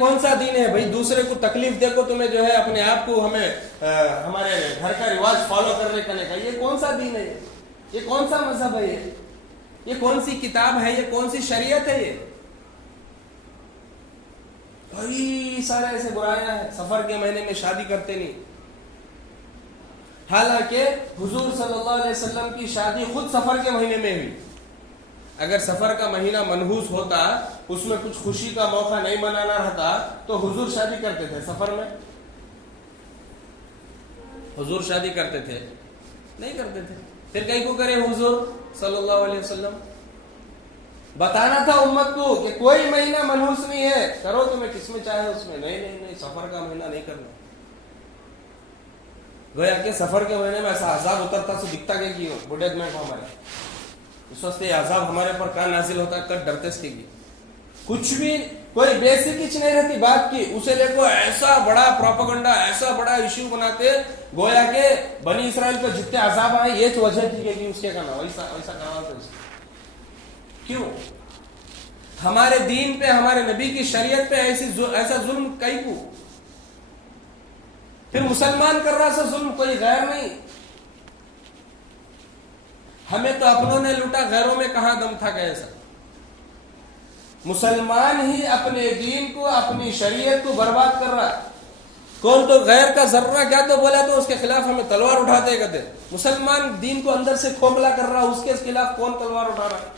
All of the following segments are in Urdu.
کون سا دین ہے بھائی؟ دوسرے کو تکلیف دے کو تمہیں جو ہے اپنے آپ کو ہمیں ہمارے گھر کا رواج فالو کرنے کا یہ کون سا دین ہے؟ یہ کون سا مذہب ہے؟ یہ کون سی کتاب ہے؟ یہ کون سی شریعت ہے؟ یہ بھائی سارے ایسے برائیاں ہیں. سفر کے مہینے میں شادی کرتے نہیں، حالانکہ حضور صلی اللہ علیہ وسلم کی شادی خود سفر کے مہینے میں ہوئی. اگر سفر کا مہینہ منحوس ہوتا، اس میں کچھ خوشی کا موقع نہیں منانا رہتا، تو حضور شادی کرتے تھے سفر میں؟ حضور شادی کرتے تھے؟ نہیں کرتے تھے. پھر کہیں کو کرے حضور صلی اللہ علیہ وسلم؟ بتانا تھا امت کو کہ کوئی مہینہ منحوس نہیں ہے، کرو تمہیں کس میں چاہے اس میں. نہیں سفر کا مہینہ نہیں کرنا. گویا کہ سفر کے مہینے میں ایسا عذاب اترتا سو دکھتا کہ بڑھے میں ہمارے اس وقت یہ عذاب ہمارے پر کہاں نازل ہوتا ہے، کٹ ڈرتے سے کی کچھ بھی کوئی بیسک کچھ نہیں رہتی بات کی، اسے لے کو ایسا بڑا پروپیگنڈا، ایسا بڑا ایشو بناتے گویا کہ بنی اسرائیل پہ جتنے عذاب آئے یہ وجہ تھی کہ اس کے کہنا ویسا کہنا تھا. کیوں ہمارے دین پہ، ہمارے نبی کی شریعت پہ ایسا ظلم کئی کو؟ پھر مسلمان کر رہا سا ظلم، کوئی غیر نہیں. ہمیں تو اپنوں نے لوٹا، غیروں میں کہاں دم تھا کیسا؟ مسلمان ہی اپنے دین کو، اپنی شریعت کو برباد کر رہا. کون تو غیر کا ذرہ کیا تو بولا تو اس کے خلاف ہمیں تلوار اٹھاتے کہتے. مسلمان دین کو اندر سے کھوکھلا کر رہا، اس کے خلاف کون تلوار اٹھا رہا؟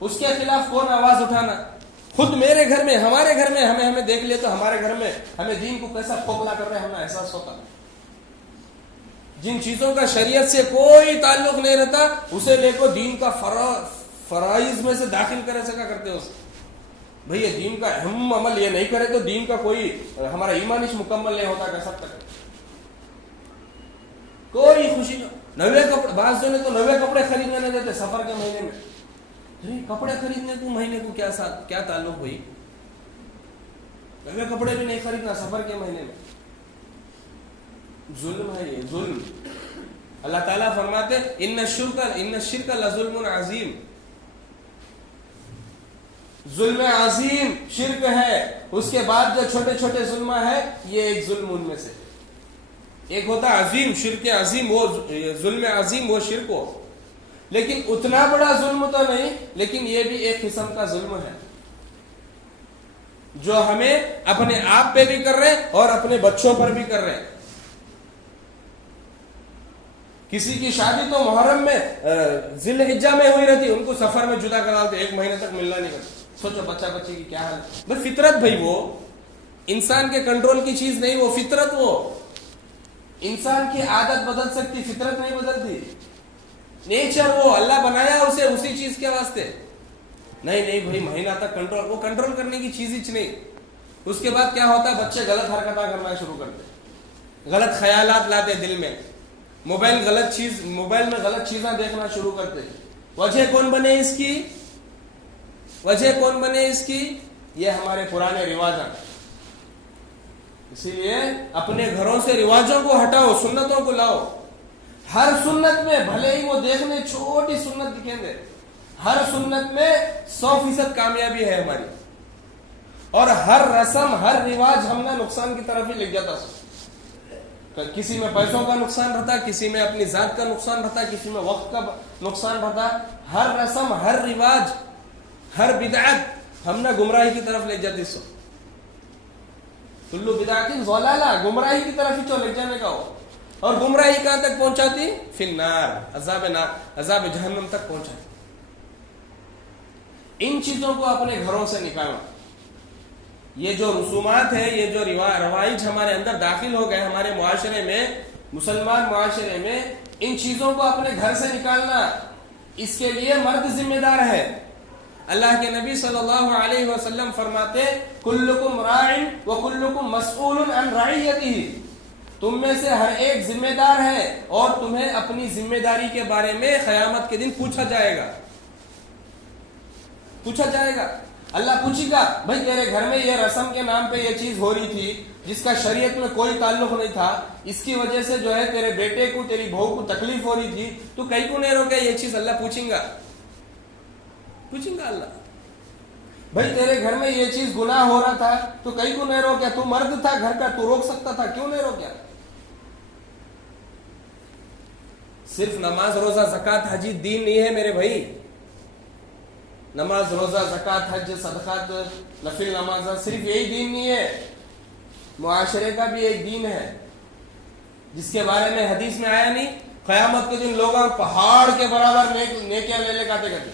اس کے خلاف کون آواز اٹھانا؟ خود میرے گھر میں، ہمارے گھر میں ہمیں دیکھ لے تو ہمارے گھر میں ہمیں دین کو کیسا کھوکھلا کر رہے ہیں ہمیں احساس ہوتا. جن چیزوں کا شریعت سے کوئی تعلق نہیں رہتا اسے لے کو دین کا فرائض میں سے داخل کرے سے کیا کرتے ہو؟ بھئی یہ دین کا اہم عمل یہ نہیں کرے تو دین کا کوئی ہمارا ایمان اس مکمل نہیں ہوتا کہ سب تک کوئی خوشی نوے کپڑے. بعض جو نے تو نوے کپڑے خریدنے نہیں دیتے سفر کے مہینے میں. کپڑے خریدنے کو مہینے کو کیا تعلق ہوئی؟ نوے کپڑے بھی نہیں خریدنا سفر کے مہینے میں. ظلم ہے یہ ظلم. اللہ تعالیٰ فرماتے ان الشرک لظلم عظیم. ظلم عظیم شرک ہے. اس کے بعد جو چھوٹے چھوٹے ظلم ہے یہ ایک ظلم ان میں سے ایک ہوتا عظیم. شرک عظیم وہ ظلم عظیم وہ شرک ہو، لیکن اتنا بڑا ظلم تو نہیں، لیکن یہ بھی ایک قسم کا ظلم ہے جو ہمیں اپنے آپ پہ بھی کر رہے اور اپنے بچوں پر بھی کر رہے. کسی کی شادی تو محرم میں ذی الحجہ میں ہوئی رہتی، ان کو سفر میں جدا کرا دیتے، ایک مہینے تک ملنا نہیں کرتے. سوچو بچہ بچی کی کیا حال ہے. بس فطرت بھائی، وہ انسان کے کنٹرول کی چیز نہیں، وہ فطرت. وہ انسان کی عادت بدل سکتی، فطرت نہیں بدلتی. نیچر وہ اللہ بنایا اسے اسی چیز کے واسطے. نہیں بھائی مہینہ تک کنٹرول، وہ کنٹرول کرنے کی چیز ہی نہیں. اس کے بعد کیا ہوتا ہے؟ بچے غلط حرکتیں کرنا شروع کرتے، غلط خیالات لاتے دل میں، موبائل میں غلط چیزیں دیکھنا شروع کرتے. وجہ کون بنے اس کی؟ یہ ہمارے پرانے رواج ہیں. اسی لیے اپنے گھروں سے رواجوں کو ہٹاؤ، سنتوں کو لاؤ. ہر سنت میں بھلے ہی وہ دیکھنے چھوٹی سنت دکھیں گے، ہر سنت میں 100% کامیابی ہے ہماری. اور ہر رسم، ہر رواج ہم نے نقصان کی طرف ہی لگ جاتا. کسی میں پیسوں کا نقصان رہتا، کسی میں اپنی ذات کا نقصان رہتا، کسی میں وقت کا نقصان رہتا. ہر رسم، ہر رواج، ہر بدعت ہم نے گمراہی کی طرف لے جاتی. کلو بدعت ضلالہ، گمراہی کی طرف ہی چو لے جانے کا ہو. اور گمراہی کہاں تک پہنچاتی؟ فی النار، عذاب جہنم تک پہنچاتی. ان چیزوں کو اپنے گھروں سے نکالنا. یہ جو رسومات ہے، یہ جو روائج ہمارے اندر داخل ہو گئے ہمارے معاشرے میں، مسلمان معاشرے میں، ان چیزوں کو اپنے گھر سے نکالنا، اس کے لیے مرد ذمہ دار ہے. اللہ کے نبی صلی اللہ علیہ وسلم فرماتے کلکم راع وکلکم مسئول عن رعیتہ. تم میں سے ہر ایک ذمہ دار ہے اور تمہیں اپنی ذمہ داری کے بارے میں قیامت کے دن پوچھا جائے گا. اللہ پوچھے گا بھائی تیرے گھر میں یہ رسم کے نام پہ یہ چیز ہو رہی تھی جس کا شریعت میں کوئی تعلق نہیں تھا، اس کی وجہ سے جو ہے تیرے بیٹے کو، تیری بہو کو تکلیف ہو رہی تھی، تو کہیں کو نہیں روکے. یہ چیز اللہ پوچھیں گا اللہ. بھائی تیرے گھر میں یہ چیز گناہ ہو رہا تھا تو کئی کو نہیں روکیا؟ تو مرد تھا گھر کا، تو روک سکتا تھا، کیوں نہیں روکیا؟ صرف نماز روزہ زکات حج دین نہیں ہے میرے بھائی. نماز روزہ زکات حج صدقات نفل نماز صرف یہی دین نہیں ہے، معاشرے کا بھی ایک دین ہے جس کے بارے میں حدیث میں آیا نہیں؟ قیامت کے دن لوگ پہاڑ کے برابر نیکیاں لے کاتے کرتے،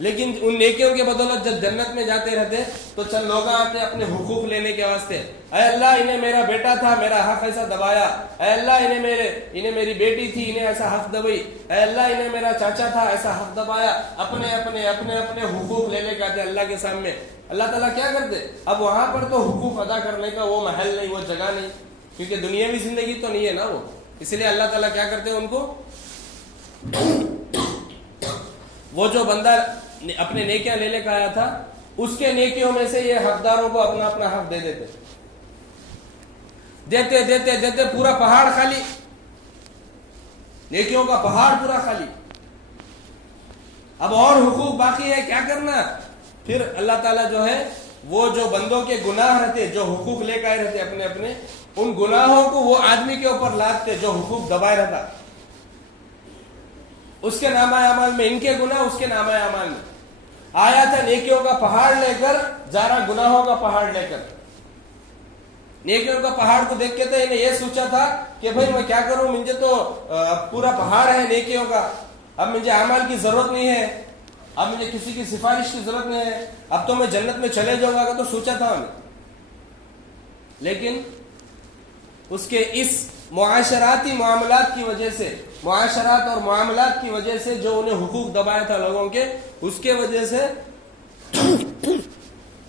لیکن ان نیکیوں کے بدولت جب جنت میں جاتے رہتے تو چند لوگ آتے اپنے حقوق لینے کے واسطے. اے اللہ انہیں میرا بیٹا تھا، میرا حق ایسا دبایا. اے اللہ انہیں میری بیٹی تھی، انہیں ایسا حق دبائی. اے اللہ انہیں میرا چاچا تھا، ایسا حق دبایا. اپنے اپنے اپنے اپنے حقوق لے کے آتے اللہ کے سامنے. اللہ تعالیٰ کیا کرتے؟ اب وہاں پر تو حقوق ادا کرنے کا وہ محل نہیں، وہ جگہ نہیں، کیونکہ دنیاوی زندگی تو نہیں ہے نا وہ. اس لیے اللہ تعالیٰ کیا کرتے ہیں ان کو، وہ جو بندہ اپنے نیکیاں لے کے آیا تھا اس کے نیکیوں میں سے یہ حقداروں کو اپنا اپنا حق دے دیتے دیتے دیتے دیتے پورا پہاڑ خالی، نیکیوں کا پہاڑ پورا خالی. اب اور حقوق باقی ہے، کیا کرنا؟ پھر اللہ تعالیٰ جو ہے وہ جو بندوں کے گناہ رہتے، جو حقوق لے کے آئے رہتے اپنے اپنے، ان گناہوں کو وہ آدمی کے اوپر لادتے جو حقوق دبائے رہتا. اس کے نامہ اعمال میں ان کے گناہ، اس کے نامہ اعمال میں آیا تھا نیکیوں کا پہاڑ لے کر، جا رہا گناہوں کا پہاڑ لے کر. نیکیوں کا پہاڑ کو دیکھ کے تو انہیں یہ سوچا تھا کہ بھائی میں کیا کروں، مجھے تو پورا پہاڑ ہے نیکیوں کا، اب مجھے اعمال کی ضرورت نہیں ہے، اب مجھے کسی کی سفارش کی ضرورت نہیں ہے، اب تو میں جنت میں چلے جاؤں گا. تو سوچا تھا انہیں، لیکن اس کے اس معاشراتی معاملات کی وجہ سے، معاشرات اور معاملات کی وجہ سے جو انہیں حقوق دبایا تھا لوگوں کے، اس کے وجہ سے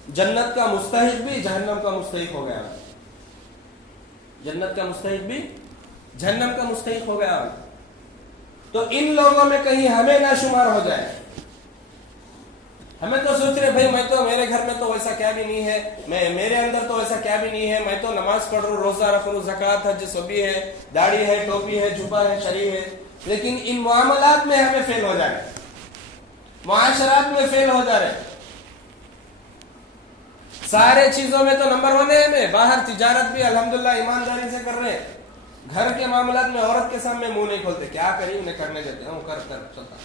جنت کا مستحق بھی جہنم کا مستحق ہو گیا. جنت کا مستحق بھی جہنم کا مستحق ہو گیا. تو ان لوگوں میں کہیں ہمیں نہ شمار ہو جائے. ہمیں تو سوچ رہے بھائی میں تو، میرے گھر میں تو ویسا کیا بھی نہیں ہے، میرے اندر تو ویسا کیا بھی نہیں ہے، میں تو نماز پڑھ رہا ہوں، روزہ رکھ رہا ہوں، زکات حج سبھی ہے، داڑھی ہے، ٹوپی ہے، جھبا ہے، شریع ہے، لیکن ان معاملات میں ہمیں فیل ہو جا رہے، معاشرات میں فیل ہو جا رہے. سارے چیزوں میں تو نمبر 1 ہے ہمیں، باہر تجارت بھی الحمدللہ ایمانداری سے کر رہے ہیں، گھر کے معاملات میں عورت کے سامنے منہ نہیں کھولتے، کیا کری انہیں کرنے دیتے ہیں، کر چلتا.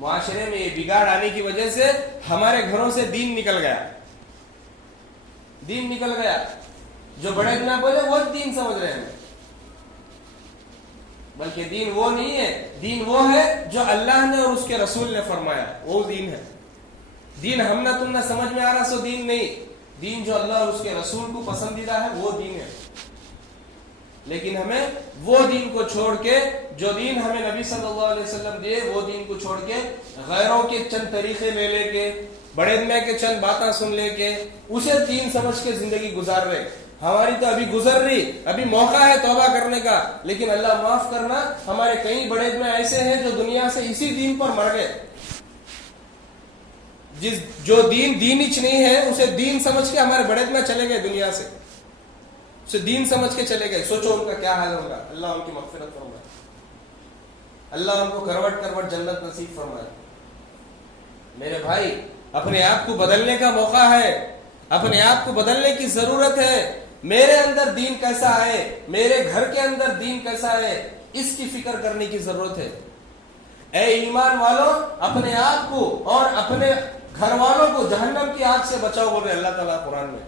معاشرے میں یہ بگاڑ آنے کی وجہ سے ہمارے گھروں سے دین نکل گیا، دین نکل گیا. جو بڑے نہ بولے وہ دین سمجھ رہے ہیں، بلکہ دین وہ نہیں ہے. دین وہ ہے جو اللہ نے اور اس کے رسول نے فرمایا، وہ دین ہے. دین ہم نہ تم نہ سمجھ میں آ رہا سو دین نہیں. دین جو اللہ اور اس کے رسول کو پسندیدہ ہے وہ دین ہے. لیکن ہمیں وہ دین کو چھوڑ کے، جو دین ہمیں نبی صلی اللہ علیہ وسلم دیے، وہ دین کو چھوڑ کے غیروں کے چند طریقے لے کے، بڑے میں کے چند باتیں سن لے کے اسے دین سمجھ کے زندگی گزار رہے. ہماری تو ابھی گزر رہی، ابھی موقع ہے توبہ کرنے کا، لیکن اللہ معاف کرنا، ہمارے کئی بڑے میں ایسے ہیں جو دنیا سے اسی دین پر مر گئے. جو دین دینچ نہیں ہے اسے دین سمجھ کے ہمارے بڑے میں چلے گئے، دنیا سے اسے دین سمجھ کے چلے گئے. سوچو ان کا کیا حال ہوگا. اللہ ان کی مغفرت فرمائے، اللہ ان کو کروٹ کروٹ جنت نصیب فرمائے. میرے بھائی اپنے آپ کو بدلنے کا موقع ہے، اپنے آپ کو بدلنے کی ضرورت ہے. میرے اندر دین کیسا ہے، میرے گھر کے اندر دین کیسا ہے، اس کی فکر کرنے کی ضرورت ہے. اے ایمان والوں، اپنے آپ کو اور اپنے گھر والوں کو جہنم کی آگ سے بچاؤ بول رہے اللہ تعالیٰ قرآن میں.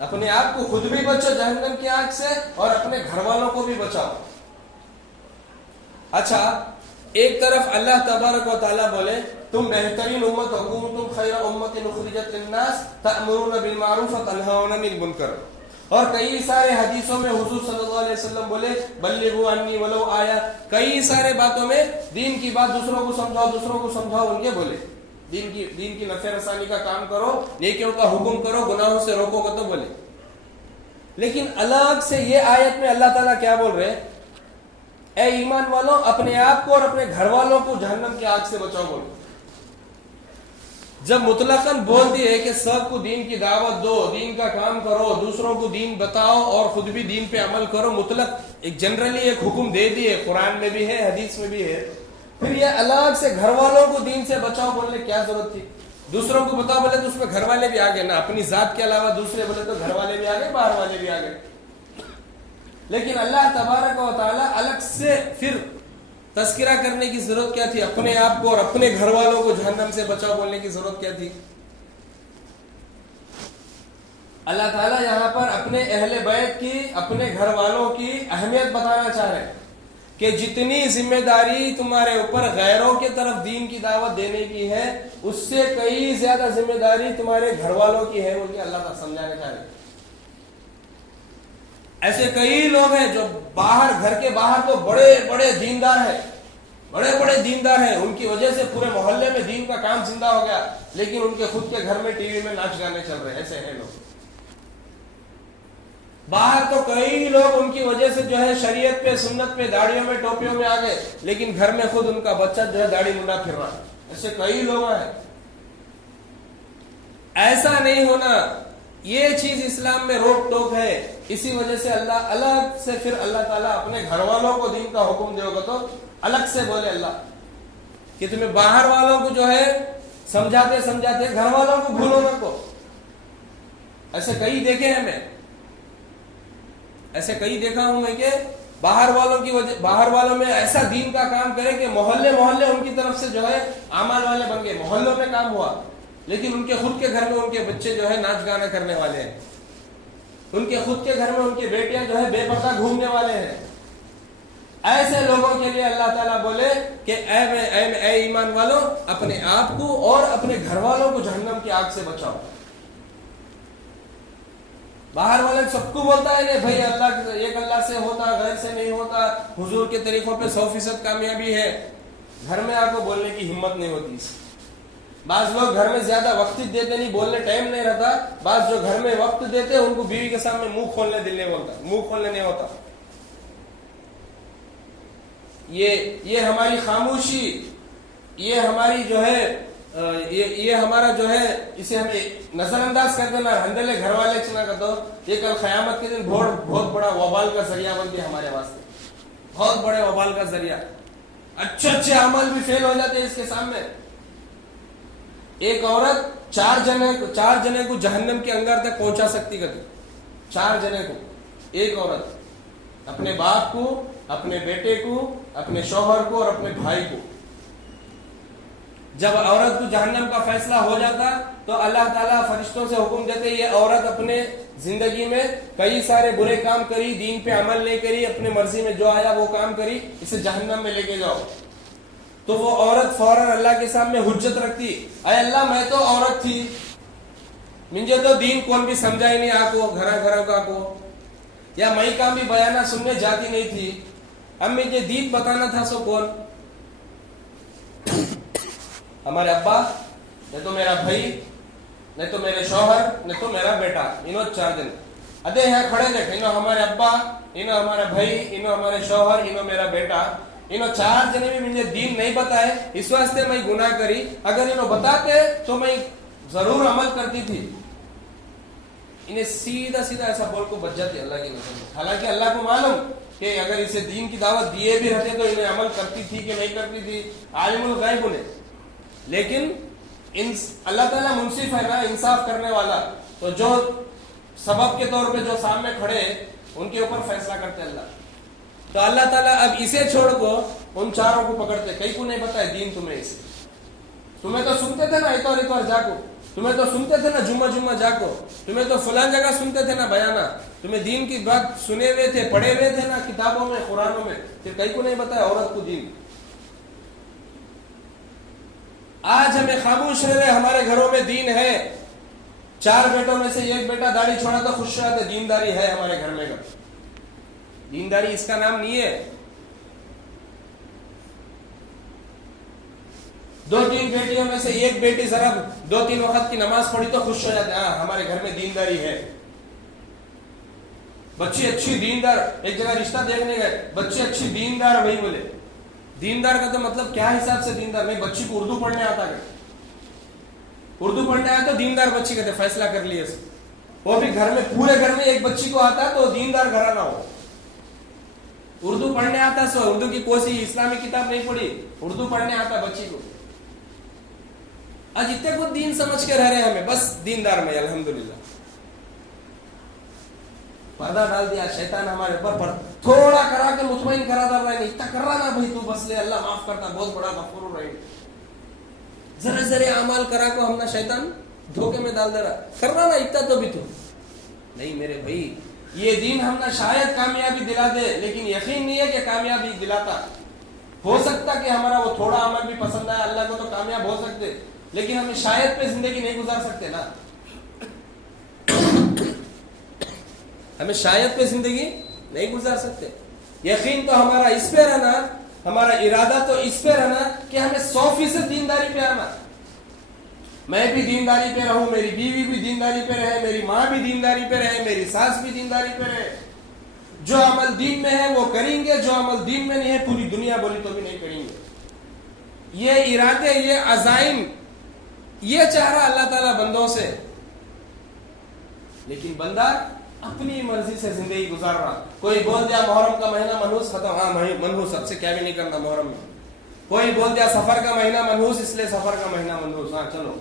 اپنے آپ کو خود بھی بچو جہنم کی آگ سے اور اپنے گھر والوں کو بھی بچاؤ. اچھا، ایک طرف اللہ تبارک و تعالیٰ بولے تم بہترین امت ہو، تم خیر امت اخرجت للناس تأمرون بالمعروف وتنہون عن المنکر. اور کئی سارے حدیثوں میں حضور صلی اللہ علیہ وسلم بولے بلغوا عنی ولو آیا. کئی سارے باتوں میں دین کی بات دوسروں کو سمجھاؤ، دوسروں کو سمجھاؤ، ان کے بولے دین کی نفع رسانی کا کام کرو، نیکیوں کا حکم کرو، گناہوں سے روکو گا تو بولے. لیکن الگ سے یہ آیت میں اللہ تعالیٰ کیا بول رہے، اے ایمان والوں اپنے آپ کو اور اپنے گھر والوں کو جہنم کی آگ سے بچاؤ بولو. جب مطلقاً بول دیے کہ سب کو دین کی دعوت دو، دین کا کام کرو، دوسروں کو دین بتاؤ اور خود بھی دین پہ عمل کرو، مطلق ایک جنرلی ایک حکم دے دیے، قرآن میں بھی ہے حدیث میں بھی ہے، پھر یہ الگ سے گھر والوں کو دین سے بچاؤ بولنے کیا ضرورت تھی؟ دوسروں کو بتاؤ بولے تو اس میں گھر والے بھی آگے نا، اپنی ذات کے علاوہ دوسرے بولے تو گھر والے بھی آگے، باہر والے بھی آگے. لیکن اللہ تبارک و تعالی الگ سے پھر تذکرہ کرنے کی ضرورت کیا تھی؟ اپنے آپ کو اور اپنے گھر والوں کو جہنم سے بچاؤ بولنے کی ضرورت کیا تھی؟ اللہ تعالیٰ یہاں پر اپنے اہل بیت کی، اپنے گھر والوں کی اہمیت بتانا چاہ رہے ہیں کہ جتنی ذمہ داری تمہارے اوپر غیروں کے طرف دین کی دعوت دینے کی ہے، اس سے کئی زیادہ ذمہ داری تمہارے گھر والوں کی ہے، بول کے اللہ تعالیٰ سمجھانا چاہ رہے ہیں. ایسے کئی لوگ ہیں جو باہر، گھر کے باہر تو بڑے بڑے دیندار ہیں، بڑے بڑے دیندار ہیں، ان کی وجہ سے پورے محلے میں دین کا کام زندہ ہو گیا، لیکن ان کے خود کے گھر میں ٹی وی میں ناچ گانے چل رہے ہیں. ایسے ہیں لوگ. باہر تو کئی لوگ ان کی وجہ سے جو ہے شریعت پہ، سنت پہ، داڑھیوں میں، ٹوپیوں میں آ گئے، لیکن گھر میں خود ان کا بچہ جو ہے داڑھی منڈا پھر رہا ہے. ایسے کئی لوگ ہیں. ایسا نہیں ہونا، یہ چیز اسلام میں روک ٹوک ہے. اسی وجہ سے اللہ الگ سے پھر اللہ تعالیٰ اپنے گھر والوں کو دین کا حکم دے گا تو الگ سے بولے اللہ کہ تمہیں باہر والوں کو جو ہے سمجھاتے سمجھاتے گھر والوں کو بھولو نہ کو. ایسے کئی دیکھے ہیں، میں ایسے کئی دیکھا ہوں میں کہ باہر والوں کی وجہ، باہر والوں میں ایسا دین کا کام کرے کہ محلے محلے ان کی طرف سے جو ہے اعمال والے بن گئے، محلوں میں کام ہوا، لیکن ان کے خود کے گھر میں ان کے بچے جو ہے ناچ گانا کرنے والے ہیں، ان کے خود کے گھر میں ان کی بیٹیاں جو ہے بے پردہ گھومنے والے ہیں. ایسے لوگوں کے لیے اللہ تعالیٰ بولے کہ اے ایمان والو، اپنے آپ کو اور اپنے گھر والوں کو جہنم کی آگ سے بچاؤ. باہر والے سب کو بولتا ہے بھائی اللہ ایک اللہ سے ہوتا، غیر سے نہیں ہوتا، حضور کے طریقوں پہ 100% کامیابی ہے. گھر میں آپ کو بولنے کی ہمت نہیں ہوتی. بعض لوگ گھر میں زیادہ وقت دیتے نہیں، بولنے ٹائم نہیں رہتا. بعض جو گھر میں وقت دیتے ان کو بیوی کے سامنے منہ کھولنے دل نہیں بولتا، منہ کھولنے نہیں ہوتا. یہ ہماری خاموشی، یہ ہماری جو ہے یہ ہمارا جو ہے اسے ہمیں نظر انداز کر دینا، ہندلے گھر والے چنا کر دو، یہ کل قیامت کے دن بہت بڑا وبال کا ذریعہ بن گیا ہمارے واسطے، بہت بڑے وبال کا ذریعہ. اچھے اچھے عمل بھی فیل ہو جاتے ہیں اس کے سامنے. ایک عورت چار جنے کو جہنم کے انگار تک پہنچا سکتی کبھی. 4 جنے کو ایک عورت، اپنے باپ کو، اپنے بیٹے کو، اپنے شوہر کو اور اپنے بھائی کو. جب عورت کو جہنم کا فیصلہ ہو جاتا تو اللہ تعالیٰ فرشتوں سے حکم دیتے یہ عورت اپنے زندگی میں کئی سارے برے کام کری، دین پہ عمل نہیں کری، اپنے مرضی میں جو آیا وہ کام کری، اسے جہنم میں لے کے جاؤ. تو وہ عورت فوراً اللہ کے سامنے حجت رکھتی، اے اللہ میں تو عورت تھی، مجھے تو دین کون بھی سمجھا ہی نہیں آکو گھر کا کو، یا میں کا بھی بیانہ سننے جاتی نہیں تھی، اب مجھے دین بتانا تھا سو کون؟ ہمارے ابا، نہیں تو میرا بھائی، نہیں تو میرے شوہر، نہیں تو میرا بیٹا. انہوں 4 دن ادے یہاں کھڑے دیکھ، انہوں ہمارے ابا، انہوں ہمارا بھائی، انہوں ہمارے شوہر، انہوں میرا بیٹا. انہوں 4 جنے بھی مجھے دین نہیں بتائے، اس واسطے میں گناہ کری. اگر انہوں بتاتے تو میں ضرور عمل کرتی تھی. انہیں سیدھا سیدھا ایسا بول کو بچ جاتی اللہ کی نظر میں. حالانکہ اللہ کو معلوم کہ اگر اسے دین کی دعوت دیے بھی رہتے تو انہیں عمل کرتی تھی کہ نہیں کرتی تھی، عالم الغیب انہیں. لیکن اللہ تعالیٰ منصف ہے نا، انصاف کرنے والا. تو جو سبب کے طور پہ جو سامنے کھڑے ان کے اوپر فیصلہ کرتے اللہ. تو اللہ تعالیٰ اب اسے چھوڑ کو ان 4 کو پکڑتے، کئی کو نہیں پتا ہے دین تمہیں. اسے تمہیں تو سنتے تھے نا اتوار جا کو، تمہیں تو سنتے تھے نا جمعہ جا کو، تمہیں تو فلان جگہ سنتے تھے نا بیانہ، تمہیں دین کی بات سنے ہوئے تھے، پڑھے ہوئے تھے نا کتابوں میں، قرآنوں میں، پھر کئی کو نہیں بتایا عورت کو دین. آج ہمیں خاموش رہے، ہمارے گھروں میں دین ہے. 4 بیٹوں میں سے ایک بیٹا داڑھی چھوڑا تو خوش رہتے، دینداری ہے ہمارے گھر میں. دینداری اس کا نام نہیں ہے. 2-3 بیٹیوں میں سے ایک بیٹی ذرا 2-3 وقت کی نماز پڑھی تو خوش ہو جاتے، ہاں ہمارے گھر میں دینداری ہے. بچی اچھی دیندار، ایک جگہ رشتہ دیکھنے گئے، بچے اچھی دیندار، وہی بولے. دیندار کا تو مطلب کیا حساب سے دیندار؟ نہیں، بچی کو اردو پڑھنے آتا ہے، اردو پڑھنے آیا تو دیندار بچی کہتے، فیصلہ کر لیے. وہ بھی گھر میں، پورے گھر میں ایک بچی کو آتا ہے تو دیندار گھرانہ ہو. اردو پڑھنے آتا سو اردو کی کوئی اسلامی کتاب نہیں پڑھی, اردو پڑھنے آتا بچی کو. آج اتنے کو دین سمجھ کے رہ رہے ہیں ہمیں, بس دیندار میں الحمدللہ. پردہ ڈال دیا شیطان ہمارے اوپر, پر تھوڑا کرا کے مطمئن کرا ڈال رہا ہے, اتنا کر رہا نا بھائی تو بس لے, اللہ معاف کرتا, بہت بڑا غفور رہے. ذرا ذرا اعمال کرا کو ہم نا شیطان دھوکے میں ڈال دے رہا, کر رہا نا اتنا تو بھی تو نہیں. میرے بھائی یہ دین ہم نا شاید کامیابی دلا دے, لیکن یقین نہیں ہے کہ کامیابی دلاتا. ہو سکتا کہ ہمارا وہ تھوڑا عمل بھی پسند آیا, اللہ کو تو کامیاب ہو سکتے, لیکن ہمیں شاید پہ زندگی نہیں گزار سکتے نا. ہمیں شاید پہ زندگی نہیں گزار سکتے. یقین تو ہمارا اس پہ رہنا, ہمارا ارادہ تو اس پہ رہنا کہ ہمیں 100% دینداری پہ آنا. میں بھی دینداری پہ رہوں, میری بیوی بھی دینداری پہ رہے, میری ماں بھی دینداری پہ رہے, میری ساس بھی دینداری پہ رہے. جو عمل دین میں ہے وہ کریں گے, جو عمل دین میں نہیں ہے پوری دنیا بولی تو بھی نہیں کریں گے. یہ ارادے, یہ عزائم, یہ چاہ رہا اللہ تعالیٰ بندوں سے, لیکن بندہ اپنی مرضی سے زندگی گزار رہا. کوئی بول دیا محرم کا مہینہ منحوس ختم, ہاں منحوس, سب سے کیا بھی نہیں کرنا محرم میں. کوئی بول دیا سفر کا مہینہ منحوس, اس لیے سفر کا مہینہ منحوس, ہاں چلو.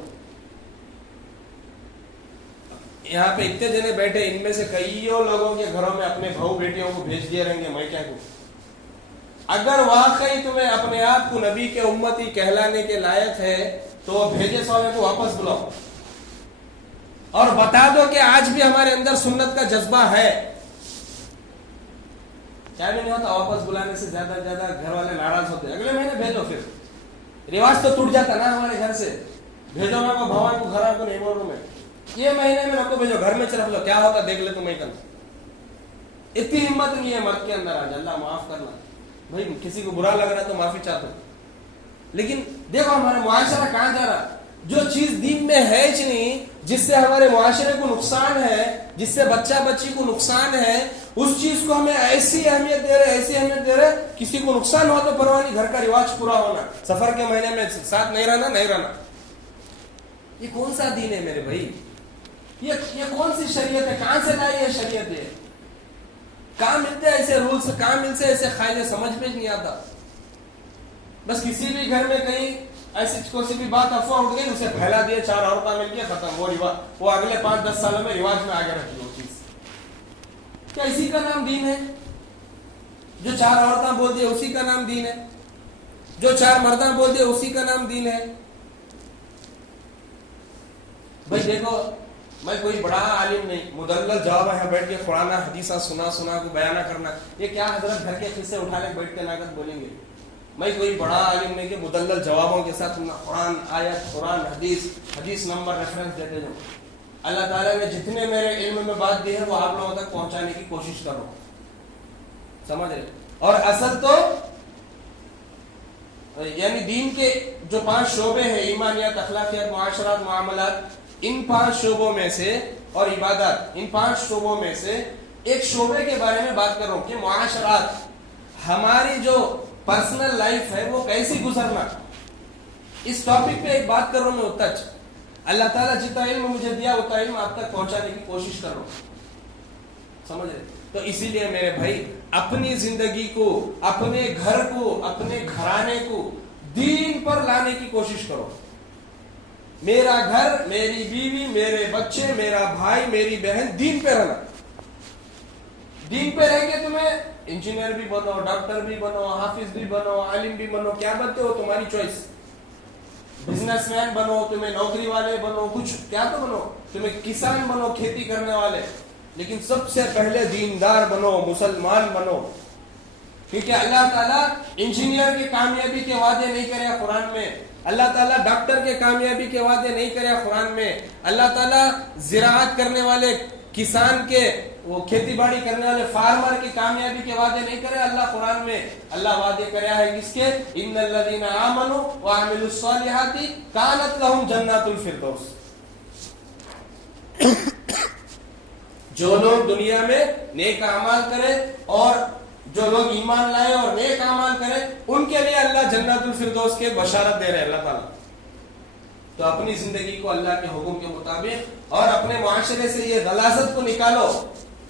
یہاں پہ اتنے جنے بیٹھے, ان میں سے کئیوں لوگوں کے گھروں میں اپنے بہو بیٹیوں کو بھیج دیے رہیں گے, میں کیا کہوں. اگر واقعی تمہیں اپنے آپ کو نبی کے امتی کہلانے کے لائق ہے تو بھیجے سوالے کو واپس بلاؤ اور بتا دو کہ آج بھی ہمارے اندر سنت کا جذبہ ہے. کیا بھی نہیں ہوتا, واپس بلانے سے زیادہ گھر والے ناراض ہوتے, اگلے مہینے بھیجو. پھر رواج تو ٹوٹ جاتا نا ہمارے گھر سے, بھیجو میں کو بھوان کو گھر کو نہیں بول رہا میں, یہ مہینے میں رکھو, بھیجو گھر میں چل لو, کیا ہوگا دیکھ لے تو میں کرنا. اتنی ہمت نہیں ہے مرد کے اندر آج, اللہ معاف کرنا بھائی, کسی کو برا لگ رہا ہے تو معافی چاہتا ہوں, لیکن دیکھو ہمارا معاشرہ کہاں جا رہا. جو چیز دین میں ہے ہی نہیں, جس سے ہمارے معاشرے کو نقصان ہے, جس سے بچہ بچی کو نقصان ہے, اس چیز کو ہمیں ایسی اہمیت دے رہے, کسی کو نقصان ہوا تو پرواہ نہیں, گھر کا رواج پورا ہونا, سفر کے مہینے میں ساتھ نہیں رہنا. یہ کون سا دین ہے میرے بھائی, یہ کون سی شریعت ہے, کہاں سے لائی ہے شریعت ہے. کہاں ملتے ہیں ایسے رولز, کہاں ملتے ہیں ایسے قاعدے, سمجھ میں نہیں آتا. بس کسی بھی گھر میں کہیں ایسی کوئی بھی بات افواہ اٹھ گئی, اسے پھیلا دیے, 4 عورتیں مل کے ختم, وہ اگلے 5-10 سالوں میں رواج میں آگے رکھی وہ چیز. کیا اسی کا نام دین ہے؟ جو 4 عورتیں بول دیے اسی کا نام دین ہے, جو 4 مرداں بول دیے اسی کا نام دین ہے. بھائی دیکھو, میں کوئی بڑا عالم نہیں, مدلل جواب ہے بیٹھ کے قرآن حدیثہ سنا کو بیانہ کرنا, یہ کیا حضرت گھر کے قصے اٹھا لے بیٹھ کے ناقد بولیں گے. میں کوئی بڑا عالم نہیں کہ مدلل جوابوں کے ساتھ قرآن آیت, قرآن حدیث نمبر ریفرنس دیتے جاؤں. اللہ تعالیٰ نے جتنے میرے علم میں بات دی ہے وہ آپ لوگوں تک پہنچانے کی کوشش کرو, سمجھ رہے. اور اصل تو یعنی دین کے جو 5 شعبے ہیں, ایمانیات, اخلاقیات, معاشرات, معاملات, ان 5 شعبوں میں سے, اور عبادات, ان 5 شعبوں میں سے ایک شعبے کے بارے میں بات کر رہا ہوں کہ معاشرات, ہماری جو پرسنل لائف ہے وہ کیسی گزرنا. اس ٹاپک پہ ایک بات کر رہا ہوں میں اتنا. اللہ تعالیٰ جتنا علم مجھے دیا اتنا علم آپ تک پہنچانے کی کوشش کر رہا ہوں, سمجھ رہے. تو اسی لیے میرے بھائی اپنی زندگی کو, اپنے گھر کو, اپنے گھرانے کو دین پر لانے کی کوشش کرو. میرا گھر, میری بیوی, میرے بچے, میرا بھائی, میری بہن دین پہ رہنا. دین پہ رہ کے تمہیں انجینئر بھی بنو, ڈاکٹر بھی بنو, حافظ بھی بنو, عالم بھی بنو, کیا بنتے ہو تمہاری چوائس. بزنس مین بنو, تمہیں نوکری والے بنو, کچھ کیا تو بنو, تمہیں کسان بنو, کھیتی کرنے والے, لیکن سب سے پہلے دیندار بنو, مسلمان بنو. کیونکہ اللہ تعالیٰ انجینئر کی کامیابی کے وعدے نہیں کرے قرآن میں, اللہ تعالیٰ ڈاکٹر کے کامیابی کے وعدے نہیں کرے قرآن میں, اللہ تعالیٰ زراعت کرنے والے کسان کے, وہ کھیتی باڑی کرنے والے فارمر کی کامیابی کے وعدے نہیں کرے اللہ قرآن میں. اللہ وعدے کریا ہے کس کے, ان الذین آمنوا وعملوا الصالحات کانت لهم جنات الفردوس. جو لوگ دنیا میں نیک اعمال کرے اور جو لوگ ایمان لائے اور نیک اعمال کرے, ان کے لیے اللہ جنات الفردوس کے بشارت دے رہے ہیں اللہ تعالیٰ. تو اپنی زندگی کو اللہ کے حکم کے مطابق اور اپنے معاشرے سے یہ غلاظت کو نکالو